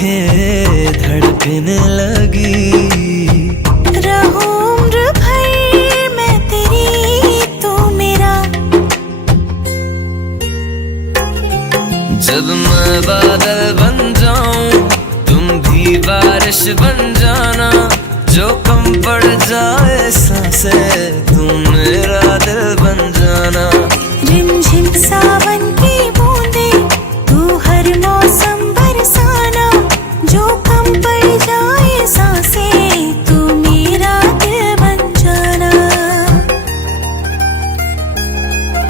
आंखें धड़कने लगी। रहूं उम्र भर मैं तेरी, तू मेरा। जब मैं बादल बन जाऊं तुम भी बारिश बन जाना, जो कम पड़ जाए सांसें तुम मेरा दिल बन जाना। रिमझिम सावन